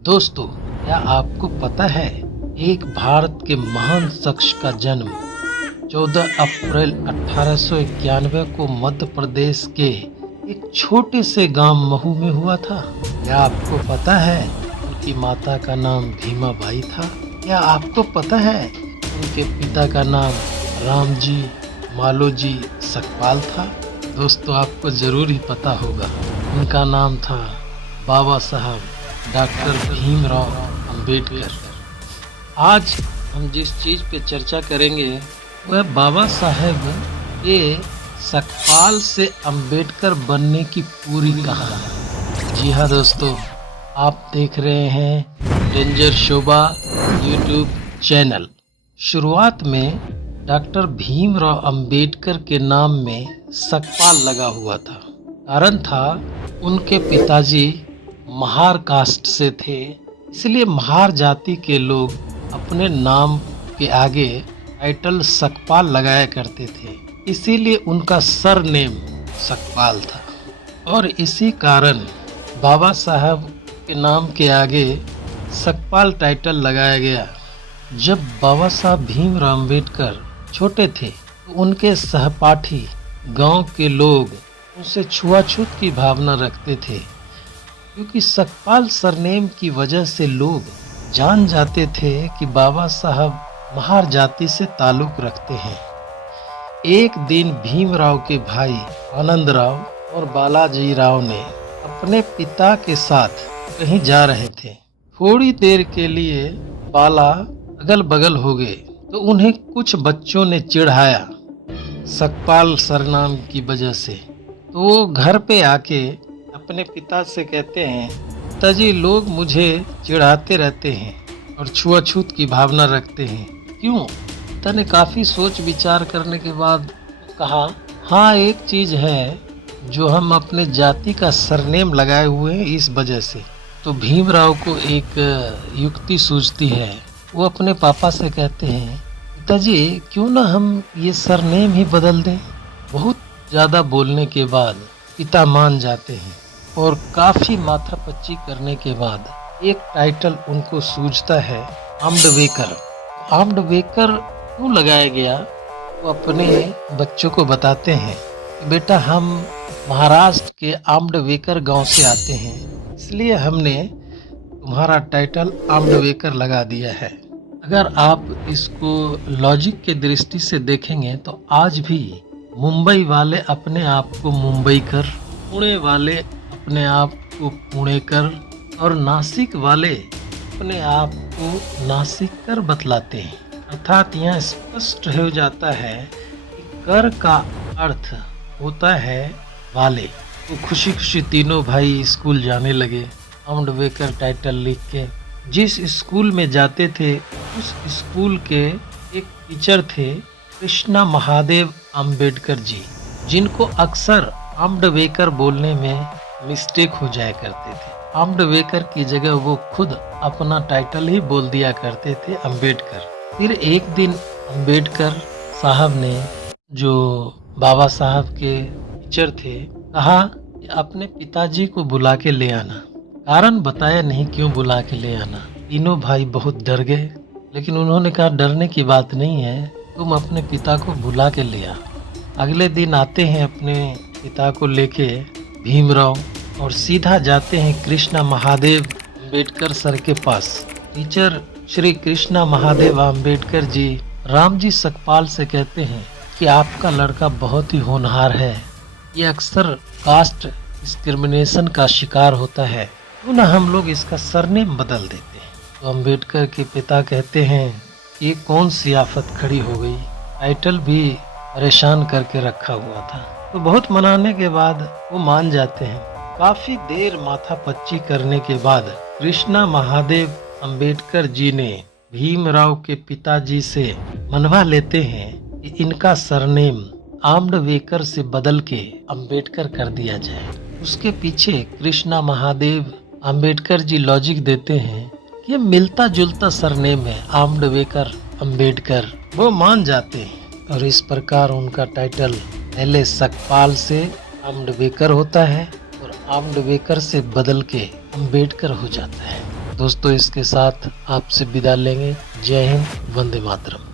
दोस्तों, क्या आपको पता है एक भारत के महान शख्स का जन्म 14 अप्रैल 1891 को मध्य प्रदेश के एक छोटे से गांव महू में हुआ था। क्या आपको पता है उनकी माता का नाम भीमाबाई था? क्या आपको पता है उनके पिता का नाम रामजी मालोजी सकपाल था? दोस्तों, आपको जरूर ही पता होगा, उनका नाम था बाबा साहब डॉक्टर भीमराव अंबेडकर। आज हम जिस चीज पे चर्चा करेंगे वह बाबा साहेब के सकपाल से अंबेडकर बनने की पूरी कहानी। जी हाँ दोस्तों, आप देख रहे हैं डेंजर शोभा यूट्यूब चैनल। शुरुआत में डॉक्टर भीमराव अंबेडकर के नाम में सकपाल लगा हुआ था। कारण था उनके पिताजी महार कास्ट से थे, इसलिए महार जाति के लोग अपने नाम के आगे टाइटल सकपाल लगाया करते थे, इसीलिए उनका सरनेम सकपाल था। और इसी कारण बाबा साहब के नाम के आगे सकपाल टाइटल लगाया गया। जब बाबा साहब भीमराव अंबेडकर छोटे थे तो उनके सहपाठी गांव के लोग उनसे छुआछूत की भावना रखते थे, क्योंकि सकपाल सरनेम की वजह से लोग जान जाते थे कि बाबा साहब महार जाति से ताल्लुक रखते हैं। एक दिन भीमराव के भाई आनंद राव और बालाजी राव ने अपने पिता के साथ कहीं जा रहे थे। थोड़ी देर के लिए बाला अगल बगल हो गए तो उन्हें कुछ बच्चों ने चिढ़ाया सकपाल सरनाम की वजह से। तो वो घर पे आके अपने पिता से कहते हैं, पिताजी लोग मुझे चिढ़ाते रहते हैं और छुआछूत की भावना रखते हैं, क्यों? पिता ने काफी सोच विचार करने के बाद कहा, हाँ एक चीज है जो हम अपने जाति का सरनेम लगाए हुए हैं इस वजह से। तो भीमराव को एक युक्ति सूझती है। वो अपने पापा से कहते हैं, पिताजी क्यों ना हम ये सरनेम ही बदल दें। बहुत ज्यादा बोलने के बाद पिता मान जाते हैं और काफी माथापच्ची करने के बाद एक टाइटल उनको सूझता है, आम्डवेकर। आम्डवेकर क्यों लगाया गया वो अपने बच्चों को बताते हैं, बेटा हम महाराष्ट्र के आम्डवेकर गांव से आते हैं, इसलिए हमने तुम्हारा टाइटल आम्डवेकर लगा दिया है। अगर आप इसको लॉजिक के दृष्टि से देखेंगे तो आज भी मुंबई वाले अपने आप को मुंबईकर, पुणे वाले अपने आप को पुणेकर और नासिक वाले अपने आप को नासिककर बतलाते हैं। अर्थात यहाँ स्पष्ट हो जाता है कि कर का अर्थ होता है वाले। तो खुशी खुशी तीनों भाई स्कूल जाने लगे। आम्डवेकर टाइटल लिख के जिस स्कूल में जाते थे उस स्कूल के एक टीचर थे कृष्णा महादेव अंबेडकर जी, जिनको अक्सर आम्डवेकर बोलने में मिस्टेक हो जाया करते थे। आम्डवेकर की जगह वो खुद अपना टाइटल ही बोल दिया करते थे, अंबेडकर। फिर एक दिन अंबेडकर साहब ने, जो बाबा साहब के टीचर थे, कहा कि अपने पिताजी को बुला के ले आना। कारण बताया नहीं क्यों बुला के ले आना। तीनों भाई बहुत डर गए, लेकिन उन्होंने कहा डरने की बात नहीं है, तुम अपने पिता को बुला के ले आ। अगले दिन आते हैं अपने पिता को लेके भीमराव और सीधा जाते हैं कृष्णा महादेव अंबेडकर सर के पास। टीचर श्री कृष्णा महादेव अंबेडकर जी रामजी सकपाल से कहते हैं कि आपका लड़का बहुत ही होनहार है, ये अक्सर कास्ट डिस्क्रिमिनेशन का शिकार होता है, क्यों ना हम लोग इसका सरनेम बदल देते हैं। तो अंबेडकर के पिता कहते हैं ये कौन सी आफत खड़ी हो गई, टाइटल भी परेशान करके रखा हुआ था। तो बहुत मनाने के बाद वो मान जाते हैं। काफी देर माथापच्ची करने के बाद कृष्णा महादेव अंबेडकर जी ने भीमराव के पिताजी से मनवा लेते हैं कि इनका सरनेम आम्डवेकर से बदल के अंबेडकर कर दिया जाए। उसके पीछे कृष्णा महादेव अंबेडकर जी लॉजिक देते हैं कि ये मिलता जुलता सरनेम है, आम्डवेकर अंबेडकर। वो मान जाते हैं और इस प्रकार उनका टाइटल पहले सकपाल से आम्डवेकर होता है और आम्डवेकर से बदल के अंबेडकर हो जाता है। दोस्तों इसके साथ आपसे विदा लेंगे। जय हिंद, वंदे मातरम।